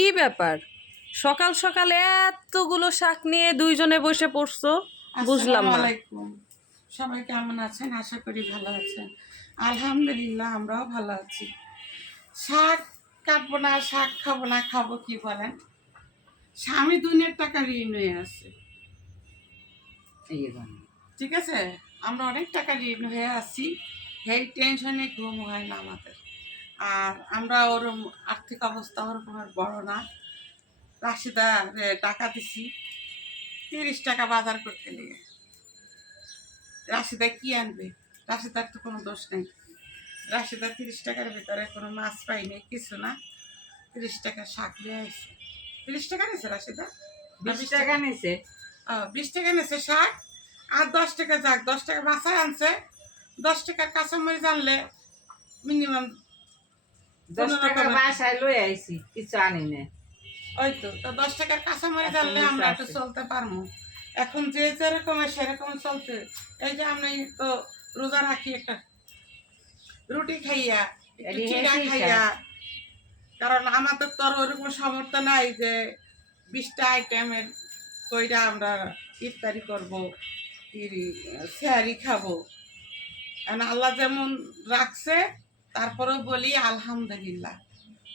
কি ব্যাপার? সকাল সকালে এতগুলো শাক নিয়ে দুইজনে বসে পড়ছো, বুঝলাম আসসালামু না। আলাইকুম। সবাই কেমন আছেন? আশা করি ভালো আছেন। আলহামদুলিল্লাহ আমরাও ভালো আছি। শাক কাটবো না, শাক খাবো না, খাবো কি বলেন? স্বামী দুনিয়ার টাকা ঋণ হয়ে আছে, ঠিক আছে? আমরা অনেক টাকা ঋণ হয়ে আছি, এই টেনশনে ঘুম হয় না আমাদের। আর আমরা ওরকম আর্থিক অবস্থা ওরকম আর বড় না। রাশিদা টাকা দিছি 30 টাকা বাজার করতে নিয়ে। রাশিদা কি আনবে? রাশিদার তো কোনো দোষ নেই। রাশিদা 30 টাকার ভিতরে কোনো মাছ পাইনি, কিছু না। 30 টাকা শাক নিয়ে আসছে। 30 টাকা নিয়েছে রাশিদা? 20 টাকা নিছে। 20 টাকা নিয়েছে শাক, আর 10 টাকা যাক, 10 টাকা মাছায় আনছে। 10 টাকার কাঁচামরিচ আনলে মিনিমাম 10 টাকা বাসায় লই আইছি, কিছু আনি না। ওই তো 10 টাকার কাঁচামরিচ আনলে আমরা একটু চলতে পারবো। এখন যে যেরকম সেরকম চলতে, এই যে আমি তো রোজা রাখি, একটা রুটি খাইয়া একটু চিড়া খাইয়া, কারণ আমাদের তো আর ওরকম সামর্থ্য নাই যে 20টা আইটেমের কইরা আমরা ইফতারি করবো, সেহারি খাবো। কারণ আল্লাহ যেমন রাখছে, তারপরেও বলি আলহামদুলিল্লাহ।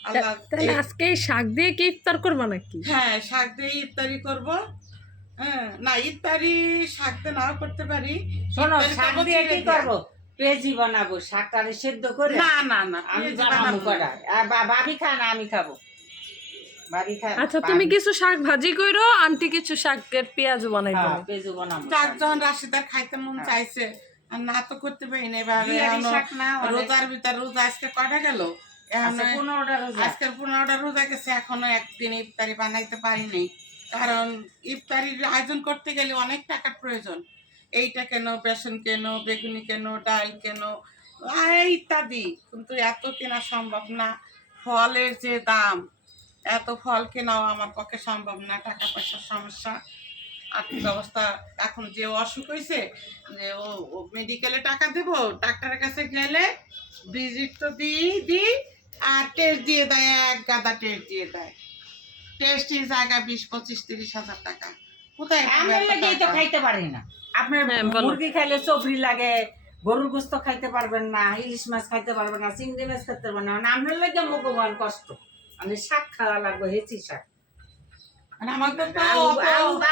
আল্লাহ তাহলে আজকে এই শাক দিয়ে কি ইফতার করবা নাকি? হ্যাঁ, শাক দিয়ে ইফতারি করবো। হ্যাঁ, না ইফতারি শাক দিয়ে নাও করতে পারি। শোনো, ইফতারি শাক করবো দিয়ে চিড়ে কি দিয়া। করবো? পেঁয়াজি বানাবো, শাকটারে সেদ্ধ করে। না না না, আমি পেঁয়াজি বানাবো বানাবো না। করা। আর ভাবি খায় না, আমি খাবো। ভাবি খায়। আচ্ছা, তুমি কিছু শাক ভাজি কইরো, আন্টি কিছু শাকের পেঁয়াজ বানাইবো। পেঁয়াজি বানাবো। যাক, যখন রাশিদার খাইতে মন চাইছে, আর না তো করতে পারি না এভাবে। বিহারি শাক না, রোজার ভিতর রোজা আজকে কয়টা গেল? এখন 15টা রোজা। আজকের 15টা রোজা গেছে, এখনো একদিন ইফতারি বানাইতে পারিনি। কারণ ইফতারির আয়োজন করতে গেলে অনেক টাকার প্রয়োজন। এইটা কেন, বেসন কেন, বেগুনি কেন, ডাল কেন, ইত্যাদি। কিন্তু এত কেনা সম্ভব না। ফলের যে দাম, এত ফল কেনাও আমার পক্ষে সম্ভব না। টাকা পয়সার সমস্যা, আর্থিক অবস্থা। এখন যে অসুখ হয়েছে, যে ও মেডিকেলে টাকা দেব, ডাক্তারের কাছে গেলে ভিজিট তো দিই, আর টেস্ট দিয়ে দেয়, এক গাদা টেস্ট দিয়ে দেয়। টেস্টের জায়গা 20, 25, 30 হাজার টাকা। কোথায় আমার লাগেই তো খাইতে পারি না। আপনার মুরগি খাইলে চবরি লাগে, গরুর গোস্ত খাইতে পারবেন না, ইলিশ মাছ খাইতে পারবেন না, চিংড়ি মাছ খাইতে পারবেন না। আপনার লাগে মুখবান কষ্ট। মানে শাক খাওয়া লাগবে, হেঁচি শাক। আমাদের তো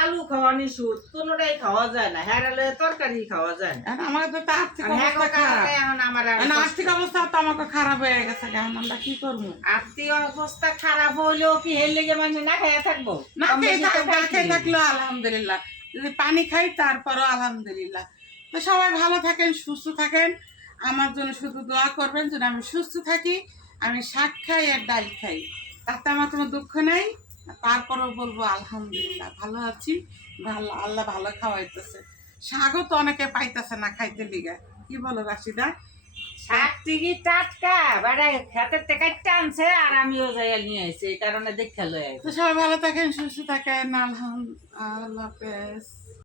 আলু খাওয়া নিষুদ, কোনোটাই খাওয়া যায় না। হেরালে তরকারি খাওয়া যায় না। আমাদের তো আর্থিক অবস্থা খারাপ। এখন আমার আর্থিক অবস্থা তো আমাকে খারাপ হয়ে গেছে। এখন আমরা কি করবো? আর্থিক অবস্থা খারাপ হইলেও কি হের লেগে মানে না খাইয়া থাকবো? না খেয়ে থাকলেও আলহামদুলিল্লাহ, যদি পানি খাই তারপরও আলহামদুলিল্লাহ। তো সবাই ভালো থাকেন, সুস্থ থাকেন। আমার জন্য শুধু দোয়া করবেন যেন আমি সুস্থ থাকি, আমি শাক খাই আর ডাল খাই, তাতে আমার কোনো দুঃখ নেই। তারপরেও বলবো আলহামদুলিল্লাহ ভালো আছি, ভালো, আল্লাহ ভালো খাওয়াইতেছে। শাকও তো অনেকে পাইতেছে না খাইতে লিগা। কি বলো রাশিদা? শাক টিকি টাটকা বাড়া খেতের থেকে টানছে, আর আমিও যাইয়া নিয়ে আইছি, এই কারণে দেখে লই আইছি। তো সবাই ভালো থাকেন, সুস্থ থাকেন। আল্লাহ হাফেজ।